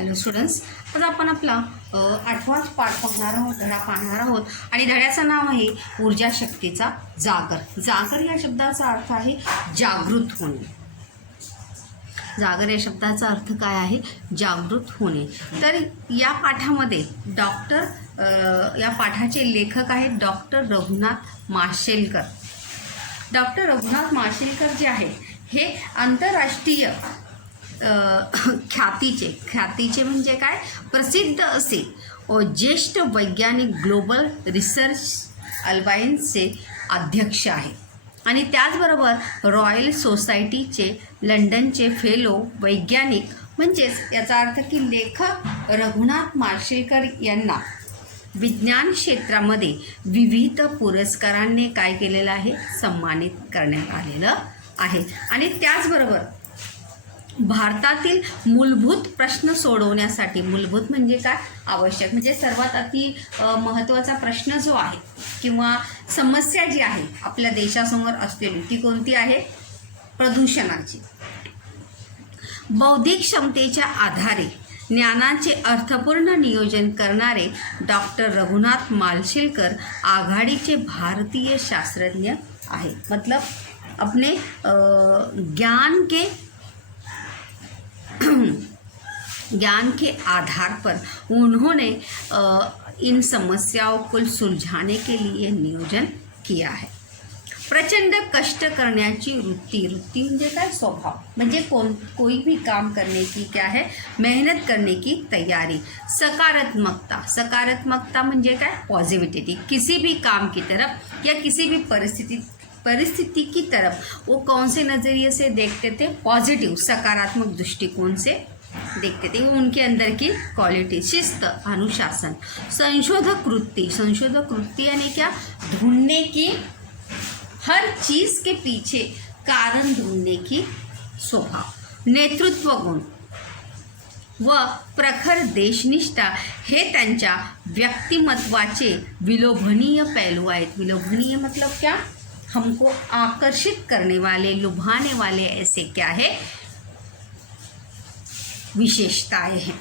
Hello students, आज आपण आपला 8वाच पाठ पाहणार आहोत, धडा पाहणार आहोत आणि धड्याचं नाव आहे ऊर्जा शक्तीचा जागर. जागर या शब्दाचा अर्थ आहे जागृत होणे. जागर या शब्दाचा अर्थ काय आहे? जागृत होणे. तर या पाठामध्ये या पाठाचे लेखक आहेत डॉक्टर रघुनाथ माशेलकर. डॉक्टर रघुनाथ माशेलकर जे आहेत हे आंतरराष्ट्रीय ख्यातीचे म्हणजे काय, प्रसिद्ध असे ज्येष्ठ वैज्ञानिक ग्लोबल रिसर्च अलायन्सचे अध्यक्ष आहे आणि त्याचबरोबर रॉयल सोसायटीचे लंडनचे फेलो वैज्ञानिक. म्हणजेच याचा अर्थ की लेखक रघुनाथ माशेलकर यांना विज्ञान क्षेत्रामध्ये विविध पुरस्कारांनी काय केलेलं आहे, सन्मानित करण्यात आलेलं आहे. आणि त्याचबरोबर भारतातील मूलभूत प्रश्न सोडवण्यासाठी, मूलभूत म्हणजे काय, आवश्यक म्हणजे सर्वात महत्त्वाचा प्रश्न जो आहे किंवा समस्या जी आहे आपल्या देशासमोर असलेली ती कोणती आहे? प्रदूषणाची. बौद्धिक क्षमतेच्या आधारे ज्ञानाचे अर्थपूर्ण नियोजन करणारे डॉक्टर रघुनाथ माशेलकर आघाडीचे भारतीय शास्त्रज्ञ आहे. मतलब अपने ज्ञान के आधार पर उन्होंने इन समस्याओं को सुलझाने के लिए नियोजन किया है. प्रचंड कष्ट करण्याची वृत्ती म्हणजे काय, स्वभाव म्हणजे कोई भी काम करने की क्या है, मेहनत करने की तैयारी. सकारात्मकता म्हणजे काय, पॉजिटिविटी. किसी भी काम की तरफ या किसी भी परिस्थिति की तरफ वो कौन से नज़रिए से देखते थे? पॉजिटिव, सकारात्मक दृष्टिकोण से देखते थे. उनके अंदर की क्वालिटी, शिस्त, अनुशासन. संशोधक वृत्ति यानी क्या, ढूंढने की, हर चीज़ के पीछे कारण ढूंढने की स्वभाव. नेतृत्व गुण व प्रखर देशनिष्ठा हे त्यांच्या व्यक्तिमत्वाचे विलोभनीय पैलू आहेत. विलोभनीय मतलब क्या, हमको आकर्षित करने वाले, लुभाने वाले ऐसे क्या है, विशेषताएं हैं.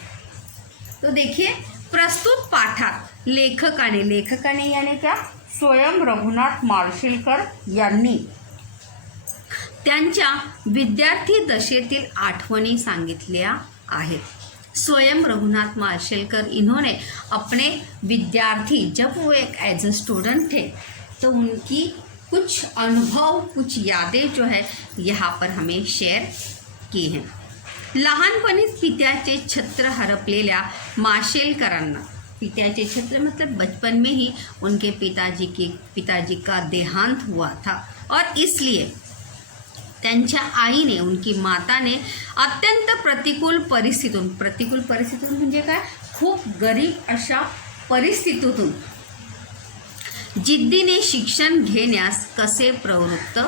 तो देखिए प्रस्तुत पाठात लेखकाने यानी क्या, स्वयं रघुनाथ माशेलकर यांनी त्यांच्या विद्यार्थी दशेतील आठवणी सांगितल्या आहेत. स्वयं रघुनाथ माशेलकर इन्होंने अपने विद्यार्थी, जब वो एक एज अ स्टूडेंट थे तो उनकी कुछ अनुभव, कुछ यादें जो है यहाँ पर हमें शेअर की हैं. लहानपणीच पित्याचे छत्र हरपलेल्या माशेलकरांना, पित्याचे छत्र मतलब बचपन में ही उनके पिताजी का देहांत हुआ था और इसलिए त्यांच्या आईने, उनकी माताने अत्यंत प्रतिकूल परिस्थितीतून म्हणजे काय, खूप गरीब अशा परिस्थितीतून जिद्दीने शिक्षण घेण्यास कसे प्रवृत्त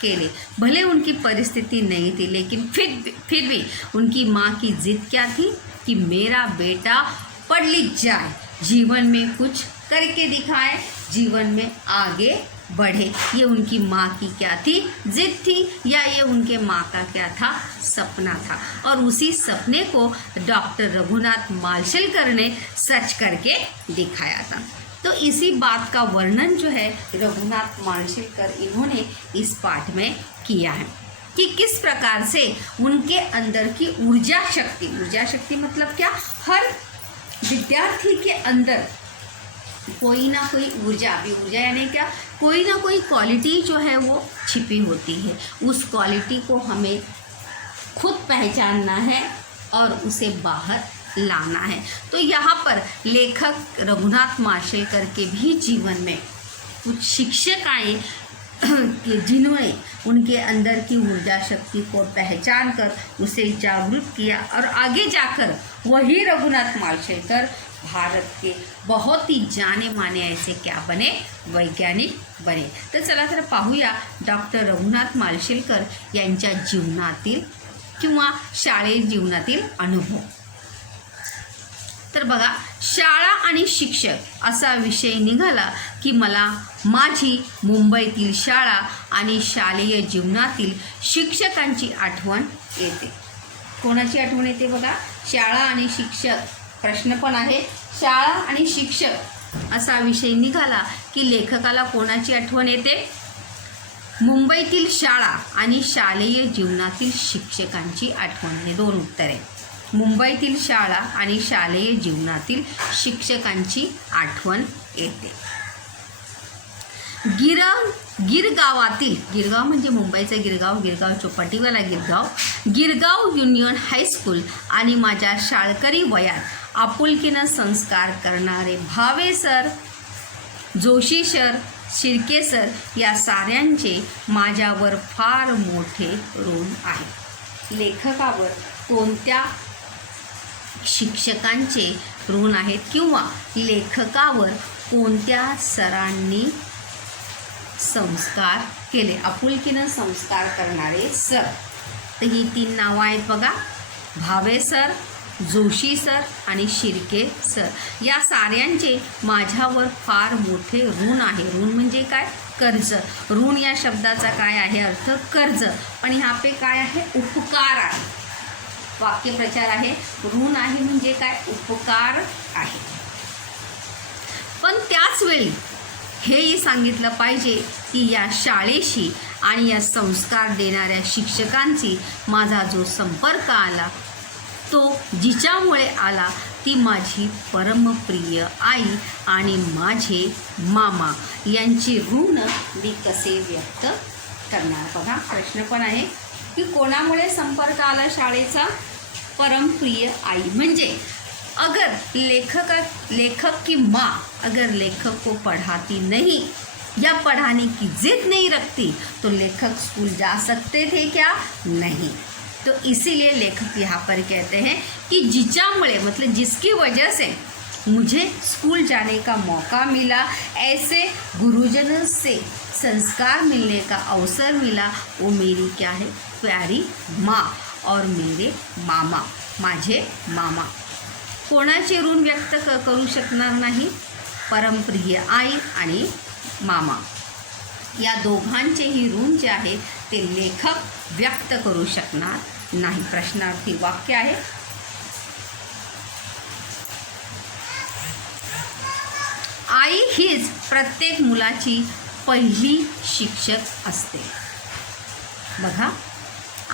केले. भले उनकी परिस्थिति नहीं थी लेकिन फिर भी उनकी माँ की जिद क्या थी कि मेरा बेटा पढ़ लिख जाए, जीवन में कुछ करके दिखाए, जीवन में आगे बढ़े. ये उनकी माँ की क्या थी, जिद थी, या ये उनके माँ का क्या था, सपना था. और उसी सपने को डॉक्टर रघुनाथ माशेलकर ने सच करके दिखाया था. तो इसी बात का वर्णन जो है रघुनाथ माशेलकर इन्होंने इस पाठ में किया है कि किस प्रकार से उनके अंदर की ऊर्जा शक्ति मतलब क्या, हर विद्यार्थी के अंदर कोई ना कोई ऊर्जा यानी क्या, कोई ना कोई क्वालिटी जो है वो छिपी होती है. उस क्वालिटी को हमें खुद पहचानना है और उसे बाहर लाना है. तो यहाँ पर लेखक रघुनाथ माशेलकर के भी जीवन में कुछ शिक्षक आए जिन्होंने उनके अंदर की ऊर्जा शक्ति को पहचान कर उसे जागरूक किया और आगे जाकर वही रघुनाथ माशेलकर भारत के बहुत ही जाने माने ऐसे क्या बने, वैज्ञानिक बने. तर चला तर पाहूया डॉक्टर रघुनाथ माशेलकर यांच्या जीवनातील किंवा शालेय जीवनातील अनुभव. तर बघा, शाळा आणि शिक्षक असा विषय निघाला की मला माझी मुंबईतील शाळा आणि शालेय जीवनातील शिक्षकांची आठवण येते. कोणाची आठवण येते बघा, शाळा आणि शिक्षक, प्रश्न पण आहे, शाळा आणि शिक्षक असा विषय निघाला की लेखकाला कोणाची आठवण येते? मुंबईतील शाळा आणि शालेय जीवनातील शिक्षकांची आठवण. हे 2 उत्तरे. मुंबईतील शाळा आणि शालेय जीवनातील शिक्षकांची आठवण येते. गिरगावातील, गिरगाव म्हणजे मुंबईचं गिरगाव, गिरगाव चौपाटीवाला गिरगाव, गिरगाव युनियन हायस्कूल आणि माझ्या शाळकरी वयात आपुलकीनं संस्कार करणारे Bhave sir, Joshi sir, Shirke sir या साऱ्यांचे माझ्यावर फार मोठे ऋण आहे. लेखकावर कोणत्या शिक्षकांचे ऋण आहेत किंवा लेखकावर कोणत्या सरांनी संस्कार केले? आपुलकीनं संस्कार करणारे सर. तर ही 3 नावं आहेत बघा, भावे सर, जोशी सर आणि शिर्के सर. या साऱ्यांचे माझ्यावर फार मोठे ऋण आहे. ऋण म्हणजे काय? कर्ज. ऋण या शब्दाचा काय आहे अर्थ? कर्ज. पण ह्या पे काय आहे? उपकार आहे. वाक्यप्रचार आहे. ऋण आहे म्हणजे काय? उपकार आहे. पण त्याच वेळी हेही सांगितलं पाहिजे की या शाळेशी आणि या संस्कार देणाऱ्या शिक्षकांची माझा जो संपर्क आला तो जिच्यामुळे आला ती माझी परमप्रिय आई आणि माझे मामा यांची ऋण मी कसे व्यक्त करणार? बघा प्रश्न पण आहे की कोणामुळे संपर्क आला शाळेचा? परमप्रिय आई. म्हणजे अगर लेखक की माँ अगर लेखक को पढ़ाती नहीं या पढ़ाने की जिद नहीं रखती तो लेखक स्कूल जा सकते थे क्या? नहीं. तो इसीलिए लेखक यहाँ पर कहते हैं कि जिच्यामुळे मतलब जिसकी वजह से मुझे स्कूल जाने का मौका मिला, ऐसे गुरुजनों से संस्कार मिलने का अवसर मिला, वो मेरी क्या है? प्यारी माँ और मेरे मामा, माझे मामा. कोणाचे ऋण व्यक्त करू शकणार नाही? परमप्रिय आई आणि मामा या दोघांचेही ऋण जे आहे ते लेखक व्यक्त करू शकणार नाही. प्रश्नार्थी वाक्य आहे. आई हीच प्रत्येक मुलाची पहिली शिक्षक असते. बघा,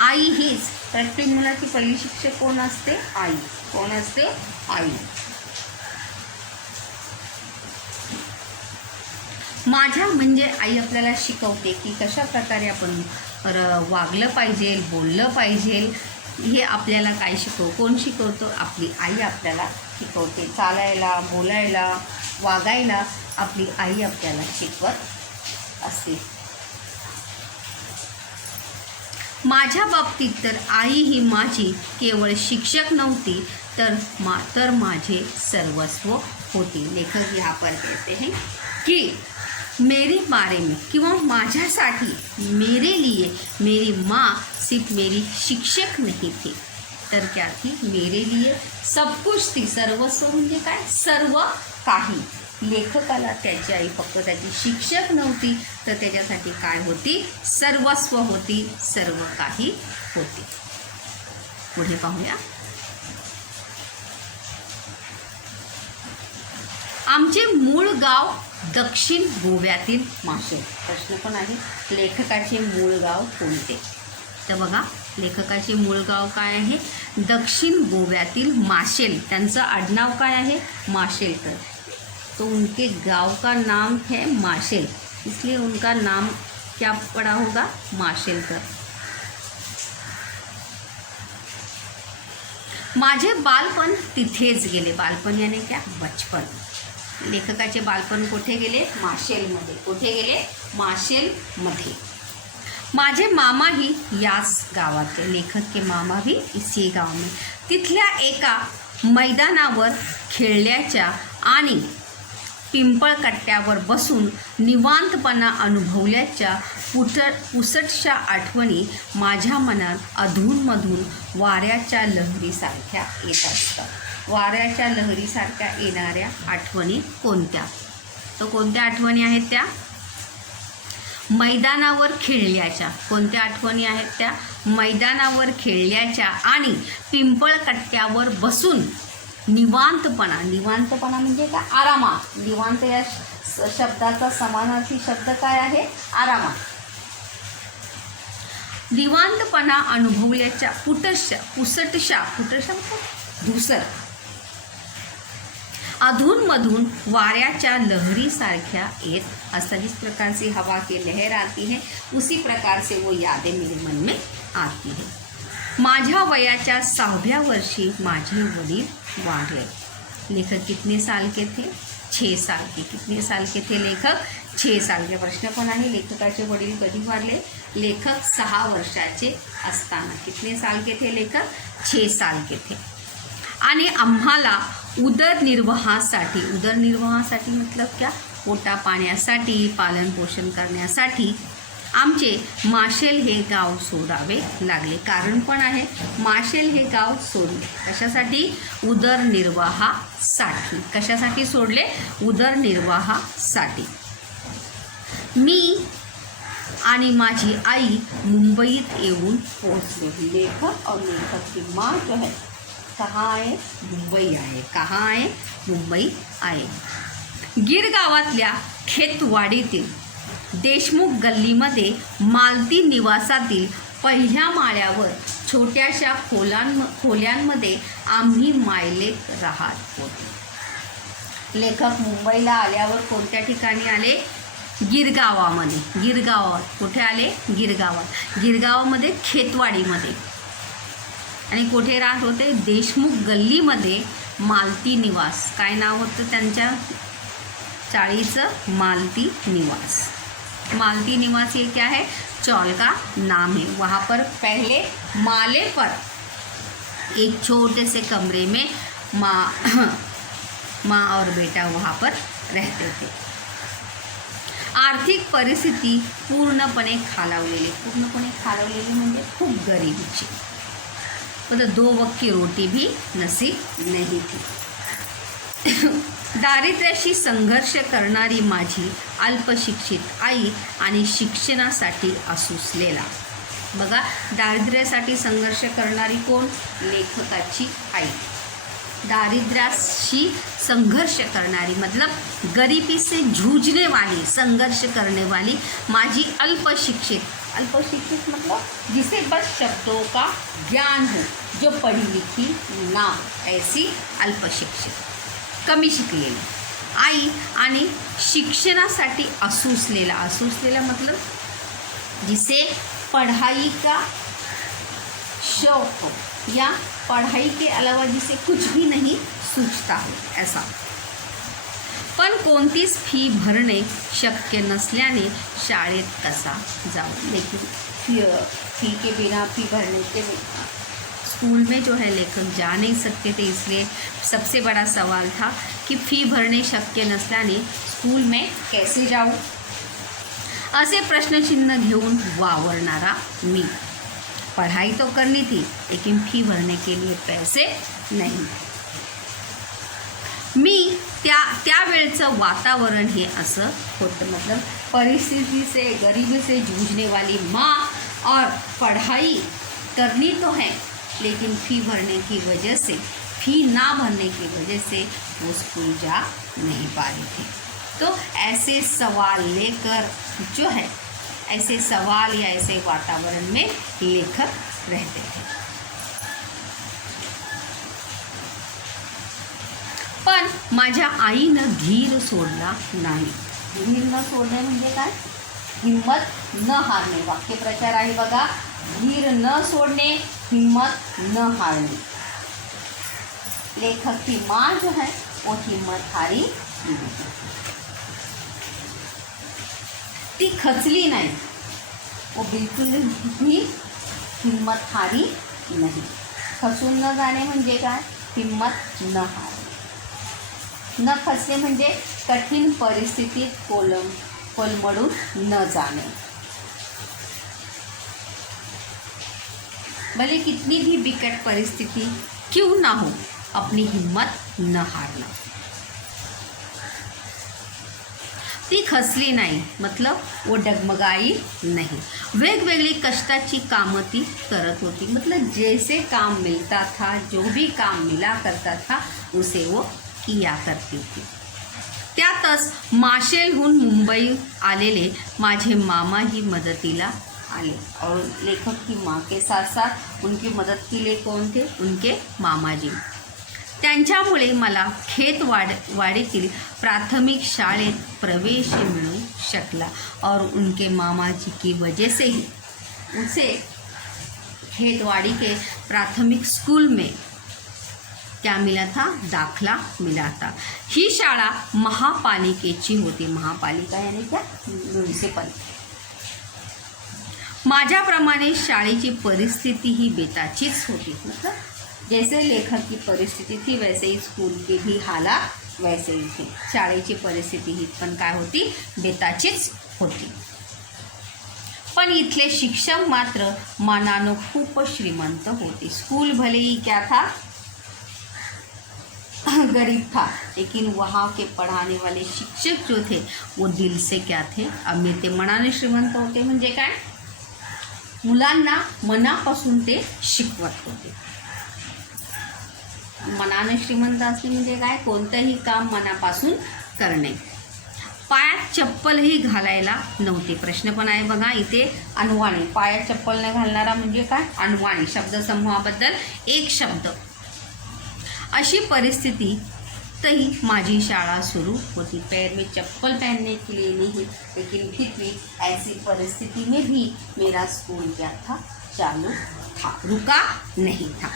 आई हीच प्रत्येक मुलाची पहिली शिक्षक कोण असते? आई. कोण असते? आई. माझ्या म्हणजे आई आपल्याला शिकवते की कशा प्रकारे आपण वागलं पाहिजे, बोललं पाहिजे. हे आपल्याला काय कोण शिकवतो? आपली आई आपल्याला शिकवते. चालायला, बोलायला, वागायला आपली आई आपल्याला शिकवत असते. माझ्या बाबतीत तर आई ही माझी केवळ शिक्षक नव्हती तर माझे सर्वस्व होती. लेखक यहाँ पर कहते हैं कि मेरे बारे में किंवा माझ्यासाठी मेरे लिए मेरी माँ सिर्फ मेरी शिक्षक नहीं थी तर क्या थी? मेरे लिए सब कुछ थी. सर्वस्व म्हणजे काय? सर्व काही. लेखकाला त्याची आई फक्त त्याची शिक्षक नव्हती तर त्याच्यासाठी काय होती? सर्वस्व होती, सर्व काही होती. पुढे पाहूया. आमचे मूळ गाव दक्षिण गोव्यातील माशेल. प्रश्न पण आहे, लेखकाचे मूळ गाव कोणते? तर बघा, लेखकाचे मूळ गाव काय आहे? दक्षिण गोव्यातील माशेल. त्यांचं आडनाव काय आहे? माशेलकर. तो उनके गांव का नाम है माशेल, इसलिए उनका नाम क्या पड़ा होगा? माशेलकर. माझे बालपण तिथेच गेले. बालपण याने क्या? बचपन. लेखकाचे बालपण कुठे गेले? माशेलमध्ये. कुठे गेले? माशेलमध्ये. माझे मामाही याच गावात. लेखक के मामा भी इसी गाव में. तिथल्या एका मैदानावर खेळल्याच्या आणि पिंपळकट्ट्यावर बसून निवांतपणा अनुभवल्याच्या पुसटशा आठवणी माझ्या मनात अधूनमधून वाऱ्याच्या लहरीसारख्या येत असतात. वाऱ्याच्या लहरीसारख्या येणाऱ्या आठवणी कोणत्या? तर कोणत्या आठवणी आहेत त्या? मैदानावर खेळल्याच्या. कोणत्या आठवणी आहेत त्या? मैदानावर खेळल्याच्या आणि पिंपळकट्ट्यावर बसून निवांतपणा म्हणजे काय? आरामात. निवांत या शब्दाचा समानार्थी शब्द काय आहे? आरामात. निवांतपणा अनुभवल्याच्या पुसटशा धुसर अधूनमधून वाऱ्याच्या लहरीसारख्या येत असतात. जिस प्रकार से हवा की लहर आती है उसी प्रकार से वो यादें मेरे मन में आती है. माझ्या वयाच्या 6व्या वर्षी माझे वडील वारले. लेखक कितने साल के थे? 6 साल के. कितने साल के थे लेखक? 6 साल के. प्रश्न पण आहे, लेखकाचे वडील कधी वारले? लेखक 6 वर्षाचे असताना. कितने साल के थे लेखक? 6 साल के थे. आणि आम्हाला उदरनिर्वाहासाठी मतलब क्या? पोटा पाण्यासाठी, पालन पोषण करण्यासाठी आमचे माशेल हे गाव सोडावे लागले. कारण पण आहे, माशेल हे गाव सोडले कशासाठी? उदरनिर्वाहासाठी. कशासाठी सोडले? उदरनिर्वाहासाठी. मी आणि माझी आई मुंबईत येऊन पोहोचले. लेखक और लेखक की माँ जो है कहाँ आए? मुंबई आए. कहाँ आए? मुंबई आए. गीर गावातल्या खेतवाडीतील देशमुख गल्लीमध्ये मालती निवासातील पहिल्या माळ्यावर छोट्याशा खोल्यांमध्ये आम्ही मायलेत राहत होतो. लेखक मुंबईला आल्यावर कोणत्या ठिकाणी आले? गिरगावामध्ये. गिरगावात. कुठे आले? गिरगावात. गिरगावामध्ये खेतवाडीमध्ये. आणि कुठे राहत होते? देशमुख गल्लीमध्ये मालती निवास. काय नाव होतं त्यांच्या चाळीचं? मालती निवास. मालती निवास ये क्या है? चौल का नाम है. वहाँ पर पहले माले पर एक छोटे से कमरे में माँ और बेटा वहाँ पर रहते थे. आर्थिक परिस्थिती पूर्णपणे खालावलेली म्हणजे खूप गरिबीची. मतलब 2 वक्त की रोटी भी नसीब नहीं थी. दारिद्र्याशी संघर्ष करणारी माझी अल्पशिक्षित आई आणि शिक्षणासाठी असूसलेला. बघा, दारिद्र्यासाठी संघर्ष करणारी कोण? लेखकाची आई. दारिद्र्याशी संघर्ष करणारी मतलब गरीबी से जूझने वाली, संघर्ष करने वाली माझी अल्पशिक्षित मतलब जिसे बस शब्दों का ज्ञान हो, जो पढ़ी लिखी ना, ऐसी अल्पशिक्षित, कमी शिकलेली आई आणि शिक्षणासाठी असूसलेला मतलब जिसे पढ़ाई का शौक हो या पढ़ाई के अलावा जिसे कुछ भी नहीं सूझता हो ऐसा. पण कोणतीच फी भरणे शक्य नसल्याने शाळेत कसा जाऊं. लेकिन फी के बिना, फी भरने के स्कूल में जो है लेखक जा नहीं सकते थे. इसलिए सबसे बड़ा सवाल था कि फी भरणे शक्य नसल्याने स्कूल में कैसे जाऊं. असे प्रश्नचिन्ह घेऊन वावरणारा मी. पढ़ाई तो करनी थी लेकिन फी भरने के लिए पैसे नहीं. मी त्यावेळचं वातावरण हे असं होतं. मतलब परिस्थिति से, गरीबी से जूझने वाली माँ और पढ़ाई करनी तो है लेकिन फी भरने की वजह से, फी ना भरने की वजह से वो स्कूल जा नहीं पा रही थी. तो ऐसे सवाल लेकर जो है, ऐसे सवाल या ऐसे वातावरण में लेखक रहते थे. पण माझ्या आईनं धीर सोडला नाही. धीर न सोडणे म्हणजे काय? हिम्मत न हारणे. वाक्यप्रचार आहे बघा, धीर न सोडणे, हिम्मत न हारणे. लेखक की माँ जो है वो हिम्मत हारी नहीं. ती खचली नाही, वो बिलकुल भी हिम्मत हारी नाही. खचून न जाणे म्हणजे काय? हिम्मत न हारणे. न खचणे म्हणजे कठीण परिस्थितीत कोलमडून न जाणे. भले कितनी भी विकट परिस्थिति क्यों ना हो, अपनी हिम्मत न हारना. ती खचली नाही, मतलब वो डगमगाई नहीं. वेगवेगळी कष्टाची कामं ती करत होती, मतलब जैसे काम मिलता था, जो भी काम मिला करता था उसे वो किया करती थी. त्यातच माशेलहून मुंबई आलेले माझे मामाही मदतीला आले. और लेखक की माँ के साथ साथ उनकी मदद के लिए कौन थे? उनके मामाजी. त्यांच्यामुळे मला खेतवाडीतील प्राथमिक शाळेत प्रवेश मिळू शकला. और उनके मामाजी की वजह से ही उसे खेतवाड़ी के प्राथमिक स्कूल में क्या मिला था? दाखला मिला था. ही शाळा महापालिकेची होती. महापालिका यानी क्या? म्युनिसिपल. माझ्याप्रमाणे शाळेची परिस्थिती ही बेताचीच होती. मतलब जैसे लेखक की परिस्थिती थी वैसे ही स्कूल की भी हालात वैसे ही थी. शाळेची परिस्थिती ही पण काय होती? बेताचीच होती. पण इथले शिक्षक मात्र मनानं खूप श्रीमंत होते. स्कूल भले ही क्या था? गरीब था, लेकिन वहाँ के पढ़ाने वाले शिक्षक जो थे वो दिल से क्या थे? अमीर थे. मनाने श्रीमंत होते म्हणजे काय? मुलांना मनापासून ते शिकवत होते. मनाने श्रीमंत असणे म्हणजे काय? कोणतंही काम मनापासून करणे. पायात चप्पलही घालायला नव्हते. प्रश्न पण आहे बघा इथे. अनवाणी. पायात चप्पल न घालणारा म्हणजे काय? अनवाणी. शब्दसमूहाबद्दल एक शब्द. अशी परिस्थिती तही माझी शाळा सुरू होती. पैर में चप्पल पहनने के लिए नहीं, लेकिन फिर भी ऐसी परिस्थिति में भी मेरा स्कूल क्या था? चालू था, रुका नहीं था.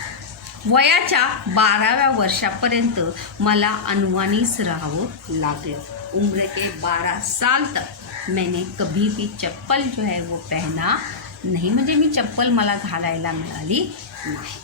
वयाच्या 12व्या वर्षापर्यंत मला अनवाणीच राहावं लागलं. उम्र के 12 साल तक मैंने कभी भी चप्पल जो है वो पहना नहीं. म्हणजे मी चप्पल मला घालायला मिळाली नाही.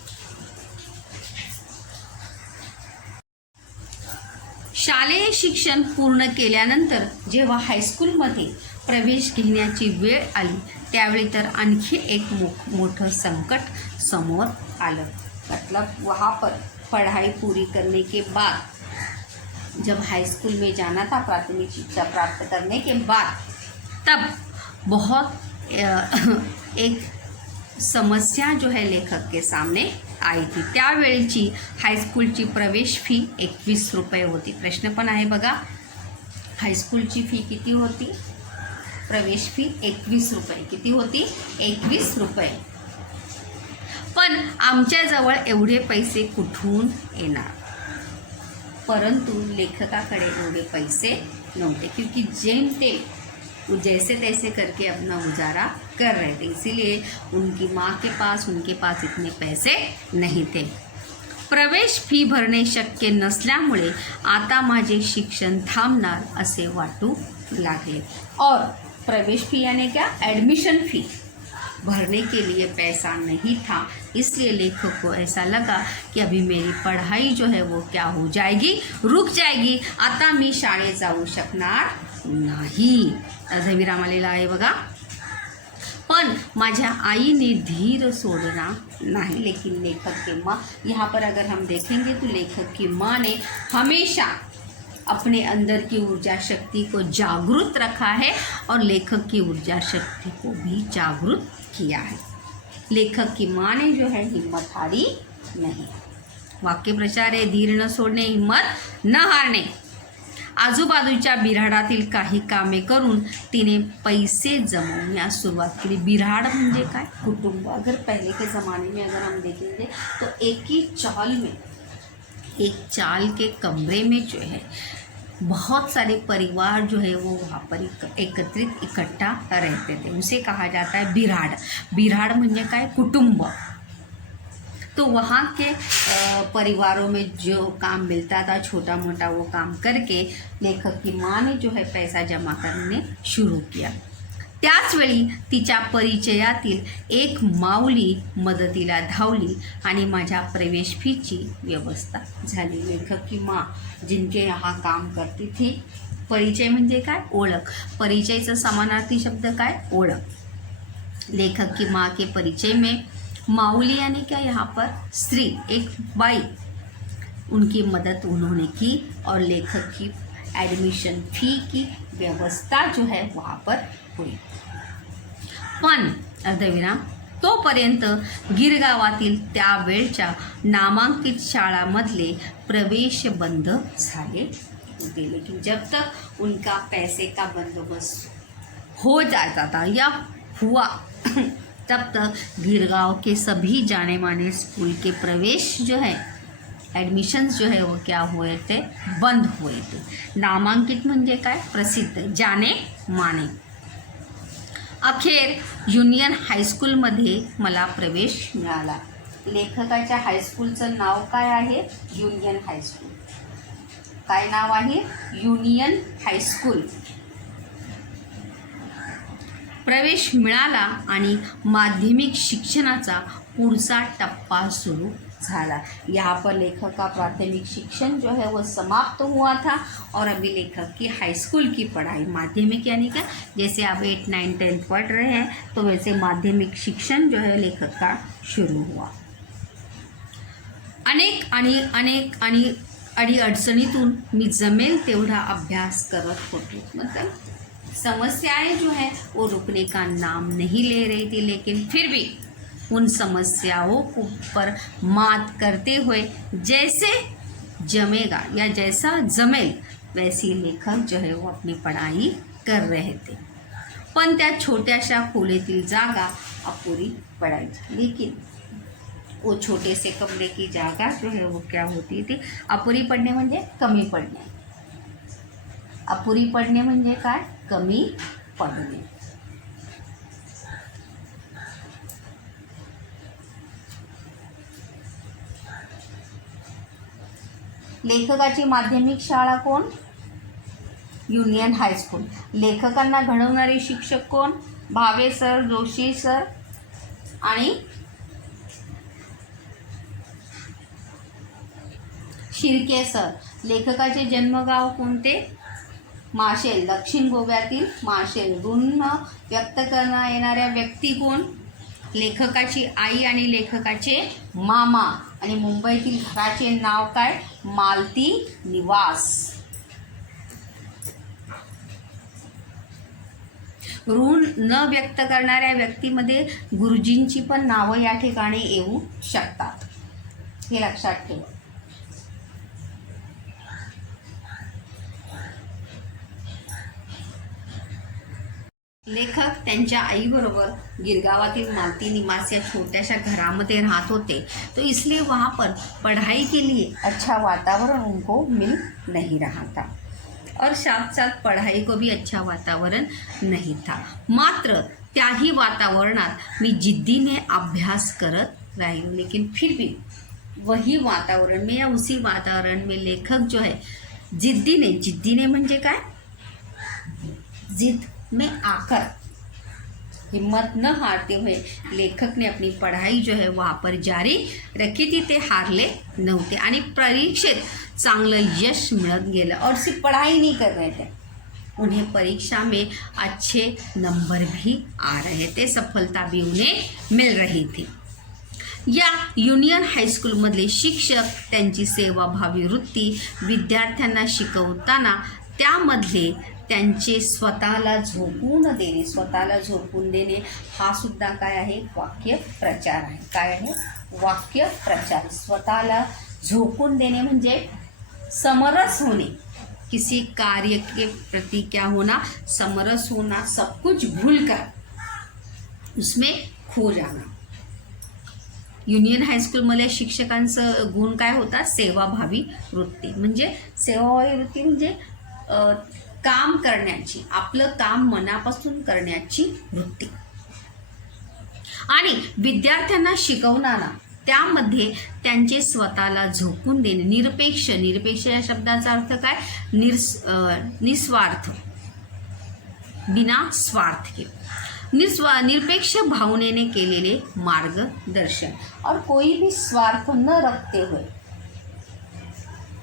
शालेय शिक्षण पूर्ण केल्यानंतर जेव्हा हायस्कूलमध्ये प्रवेश घेण्याची वेळ आली त्यावेळी तर आणखी एक मोठं संकट समोर आलं. मतलब वहाँ पर पढ़ाई पूरी करने के बाद जब हाई स्कूल में जाना था, प्राथमिक शिक्षा प्राप्त करने के बाद, तब बहुत एक समस्या जो है लेखक के सामने आई थी. त्यावेळेची हायस्कूलची प्रवेश फी 21 रुपये होती. प्रश्न पण आहे बघा. हायस्कूलची फी किती होती? प्रवेश फी 21 रुपये. किती होती? 21 रुपये. पण आमच्याजवळ एवढे पैसे कुठून येणार? परंतु लेखकाकडे एवढे पैसे नव्हते, क्योंकि जेमतेम वो जैसे तैसे करके अपना गुजारा कर रहे थे. इसीलिए उनकी माँ के पास इतने पैसे नहीं थे. प्रवेश फी भरणे शक्य नसल्यामुळे आता माझे शिक्षण थांबणार असे वाटू लागले. और प्रवेश फी यानी क्या? एडमिशन फी भरने के लिए पैसा नहीं था. इसलिए लेखक को ऐसा लगा कि अभी मेरी पढ़ाई जो है वो क्या हो जाएगी? रुक जाएगी. आता मी शाळेत जाऊ शकणार नाही. अर्धविराम आलेला आहे बघा. पण माझ्या आईने धीर सोडना नहीं. लेकिन लेखक की माँ, यहाँ पर अगर हम देखेंगे तो लेखक की माँ ने हमेशा अपने अंदर की ऊर्जा शक्ति को जागृत रखा है और लेखक की ऊर्जा शक्ति को भी जागृत किया है. लेखक की माँ ने जो है हिम्मत हारी नहीं. वाक्य प्रचार है. धीर न सोडणे, हिम्मत न हारणे. आजूबाजूच्या बिऱ्हाडातील काही कामे करून तिने पैसे जमवण्यास सुरुवात केली. बिऱ्हाड म्हणजे काय? कुटुंब. अगर पहले के ज़माने में अगर हम देखेंगे तो एक ही चाल में, एक चाल के कमरे में जो है बहुत सारे परिवार जो है वो वहाँ पर एकत्रित इकट्ठा रहते थे. उसे कहा जाता है बिऱ्हाड. बिऱ्हाड म्हणजे काय? कुटुंब. तो वहाँ के परिवारों में जो काम मिलता था छोटा मोटा, वो काम करके लेखक की माँ ने जो है पैसा जमा करने शुरू किया. त्याचवेळी तिच्या परिचयातील एक माऊली मदतीला धावली आणि माझ्या प्रवेश फीची व्यवस्था झाली. लेखक की माँ जिनके यहाँ काम करती थी. परिचय म्हणजे काय? ओळख. परिचयचा समानार्थी शब्द काय? ओळख. लेखक की माँ के परिचय में माऊली यानी क्या? यहाँ पर स्त्री, एक बाई, उनकी मदद उन्होंने की और लेखक की एडमिशन फी की व्यवस्था जो है वहाँ पर हुई. पण अर्धविराम तोपर्यंत गिरगावातील त्यावेळच्या नामांकित शाळांमधले प्रवेश बंद झाले होते. लेकिन जब तक उनका पैसे का बंदोबस्त हो जाता था या हुआ तब तक गिरगांव के सभी जाने माने स्कूल के प्रवेश जो है ॲडमिशन्स जो है वो क्या हुए थे, बंद हुए थे. नामांकित म्हणजे काय, प्रसिद्ध, जाने माने. अखेर युनियन हायस्कूलमध्ये मला प्रवेश मिळाला. लेखकाच्या हायस्कूलचं नाव काय आहे, युनियन हायस्कूल. काय नाव आहे, युनियन हायस्कूल. प्रवेश मिळाला आणि माध्यमिक शिक्षणाचा पुढचा टप्पा सुरू झाला. यहाँ पर लेखक का प्राथमिक शिक्षण जो है वो समाप्त हुआ था और अभी लेखक की हाई स्कूल की पढ़ाई, माध्यमिक यानी क्या, जैसे आप 8, 9, 10 पढ़ रहे हैं तो वैसे माध्यमिक शिक्षण जो है लेखक का शुरू हुआ. अनेक अडचणीतून मी जमेल तेवढा अभ्यास करत होते. मतलब समस्याएं जो है वो रुकने का नाम नहीं ले रही थी, लेकिन फिर भी उन समस्याओं पर मात करते हुए जैसे जमेगा या जैसा जमेल वैसी लेखक जो है वो अपनी पढ़ाई कर रहे थे. पण त्या छोट्याशा खोलीतील जागा अपुरी पडायची. लेकिन वो छोटे से कमरे की जागा जो है वो क्या होती थी, अपुरी पडणे म्हणजे कमी पडणे. अपुरी पडणे म्हणजे काय, कमी पडणे. लेखकाची माध्यमिक शाळा कोण, युनियन हायस्कूल. लेखकांना घडवणारे शिक्षक कोण, भावे सर, जोशी सर आणि शिर्के सर. लेखकाचे जन्मगाव कोणते, माशेल, दक्षिण गोव्यातील माशेल. ऋण व्यक्त करण्यात येणाऱ्या व्यक्ती कोण, लेखकाची आई आणि लेखकाचे मामा. आणि मुंबईतील घराचे नाव काय, मालती निवास. ऋण न व्यक्त करणाऱ्या व्यक्तीमध्ये गुरुजींची पण नावं या ठिकाणी येऊ शकतात, हे लक्षात ठेवा. लेखक त्यांच्या आईबरोबर गिरगावातील मालती निवास या छोट्याशा घरामध्ये राहत होते. तो इसलिए वहाँ पर पढ़ाई के लिए अच्छा वातावरण उनको मिल नहीं रहा था और साथ साथ पढ़ाई को भी अच्छा वातावरण नहीं था. मात्र त्याही वातावरणात मी जिद्दीने अभ्यास करत राहिलो. लेकिन फिर भी वही वातावरण में या उसी वातावरण में लेखक जो है जिद्दीने म्हणजे काय, जिद में आकर हिम्मत न हारते हुए लेखक ने अपनी पढ़ाई जो है वहाँ पर जारी रखी थी. ते हारले नव्हते आणि परीक्षेत चांगलं यश मिळत गेलं. और सिर्फ पढ़ाई नहीं कर रहे थे, उन्हें परीक्षा में अच्छे नंबर भी आ रहे थे, सफलता भी उन्हें मिल रही थी. या युनियन हायस्कूलमधले शिक्षक त्यांची सेवाभावी वृत्ती विद्यार्थ्यांना शिकवताना त्यामधले त्यांचे स्वतःला झोकून देणे हा सुद्धा काय आहे, वाक्य प्रचार आहे. काय आहे, वाक्य प्रचार. स्वतःला झोकून देणे म्हणजे समरस होणे, किसी कार्य के प्रति क्या होना, समरस होना, सब कुछ भूल कर उसमें खो जाना. युनियन हायस्कूलमधल्या शिक्षकांचं गुण काय होता, सेवाभावी वृत्ती. म्हणजे सेवाभावी वृत्ती म्हणजे काम करण्याची, आपलं काम मनापासून करण्याची वृत्ती. आणि विद्यार्थ्यांना शिकवणारा त्यामध्ये त्यांचे स्वतःला झोकून देणे, निरपेक्ष या शब्दाचा अर्थ काय, निस्वार्थ, बिना स्वार्थ के, निरपेक्ष भावनेने केलेले मार्गदर्शन. और कोई भी स्वार्थ न रखते हुए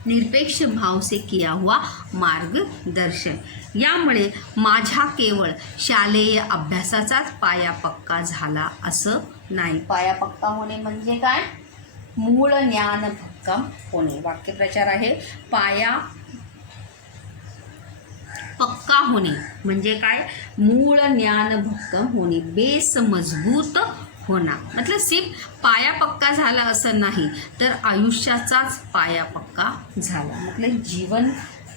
निरपेक्ष भाव से किया हुआ मार्गदर्शन. यामुळे माझ्या केवळ शालेय अभ्यासाचाच पाया पक्का झाला असं नाही. पाया पक्का होणे म्हणजे काय, मूळ ज्ञान भक्कम होणे. वाक्यप्रचार आहे, पाया पक्का होणे म्हणजे काय, मूळ ज्ञान भक्कम होणे, बेस मजबूत होना, मतलब सिर्फ पाया पक्का झाला असं नाही तर आयुष्याचाच पाया पक्का झाला, मतलब जीवन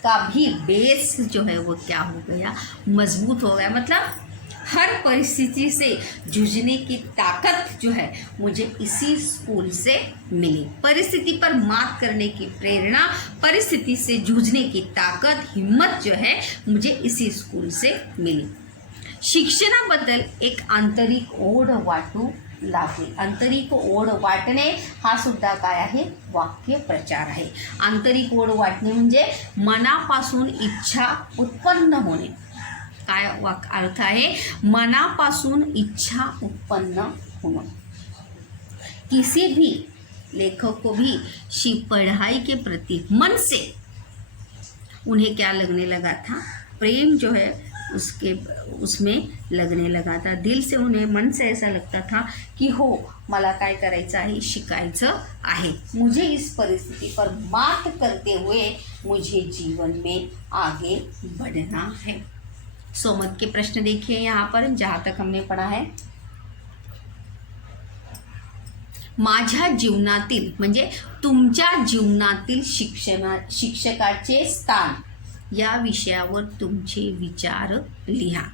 का भी बेस जो है वो क्या हो गया, मजबूत हो गया। मतलब हर परिस्थिति से जूझने की ताकत जो है मुझे इसी स्कूल से मिली। परिस्थिति पर मात करने की प्रेरणा, परिस्थिति से जूझने की ताकद, हिम्मत जो है मुझे इसी स्कूल से मिली। शिक्षणाबद्दल एक आंतरिक ओढ वाटू लागली। आंतरिक ओढ वाटणे हा सुद्धा काय आहे, वाक्य प्रचार आहे। आंतरिक ओढ वाटणे म्हणजे मनापासून इच्छा उत्पन्न होणे। काय अर्थ आहे, मनापासून इच्छा उत्पन्न होना। किसी भी लेखक को भी पढ़ाई के प्रति मन से उन्हें क्या लगने लगा था, प्रेम जो है उसमें लगने लगा था। दिल से उन्हें, मन से ऐसा लगता था कि हो मला काय करायचं आहे, शिकायचं आहे, मुझे इस परिस्थिति पर मात करते हुए मुझे जीवन में आगे बढ़ना है। सोमत के प्रश्न देखिए यहाँ पर, जहाँ तक हमने पढ़ा है, माझ्या जीवनातील म्हणजे तुमच्या जीवनातील शिक्षकाचे स्थान या विषयावर तुमचे विचार लिहा।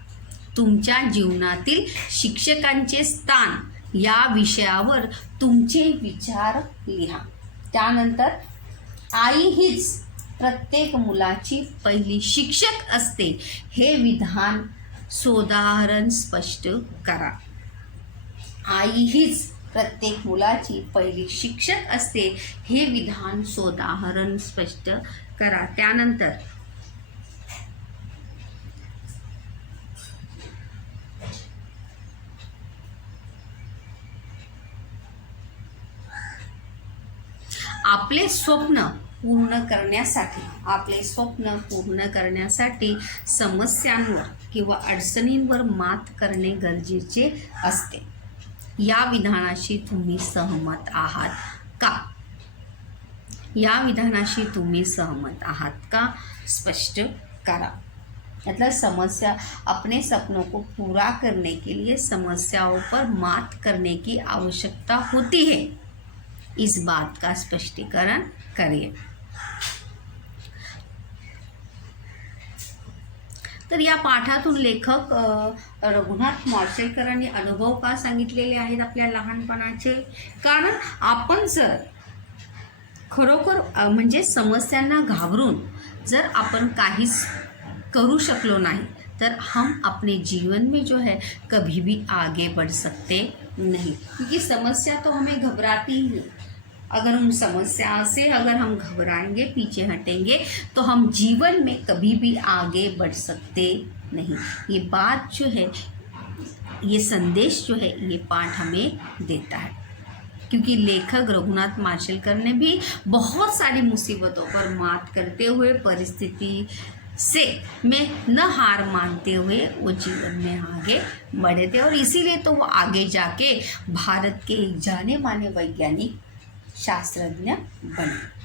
तुमच्या जीवनातील शिक्षकांचे स्थान या विषयावर तुमचे विचार लिहा। त्यानंतर आई हीच प्रत्येक मुलाची पहिली शिक्षक असते हे विधान सोदाहरण स्पष्ट करा। आई हीच प्रत्येक मुलाची पहिली शिक्षक असते हे विधान सोदाहरण स्पष्ट करा। त्यानंतर आपले स्वप्न पूर्ण करण्यासाठी समस्यांवर किंवा अडचणींवर मात करणे गरजेचे असते। या विधानाशी तुम्ही सहमत आहात का? या विधानाशी तुम्ही सहमत आहात का? स्पष्ट करा। मतलब समस्या, अपने सपनों को पूरा करने के लिए समस्याओं पर मात करने की आवश्यकता होती है, इस बात का स्पष्टीकरण करिए। तर या पाठातून लेखक रघुनाथ माशेलकरांनी अनुभव का सांगितलेले आहेत आपल्या लहानपणाचे। कारण आपण जर खरोखर म्हणजे समस्यांना घाबरून जर आपण काहीच करू शकलो नहीं तर हम अपने जीवन में जो है कभी भी आगे बढ़ सकते नहीं, क्योंकि समस्या तो हमें घबराती ही है। अगर हम समस्या से अगर हम घबराएंगे, पीछे हटेंगे, तो हम जीवन में कभी भी आगे बढ़ सकते नहीं। ये बात जो है, ये संदेश जो है, ये पाठ हमें देता है, क्योंकि लेखक रघुनाथ माशेलकर ने भी बहुत सारी मुसीबतों पर मात करते हुए, परिस्थिति से में न हार मानते हुए वो जीवन में आगे बढ़े थे, और इसीलिए तो वो आगे जाके भारत के जाने माने वैज्ञानिक शास्त्रज्ञ बने।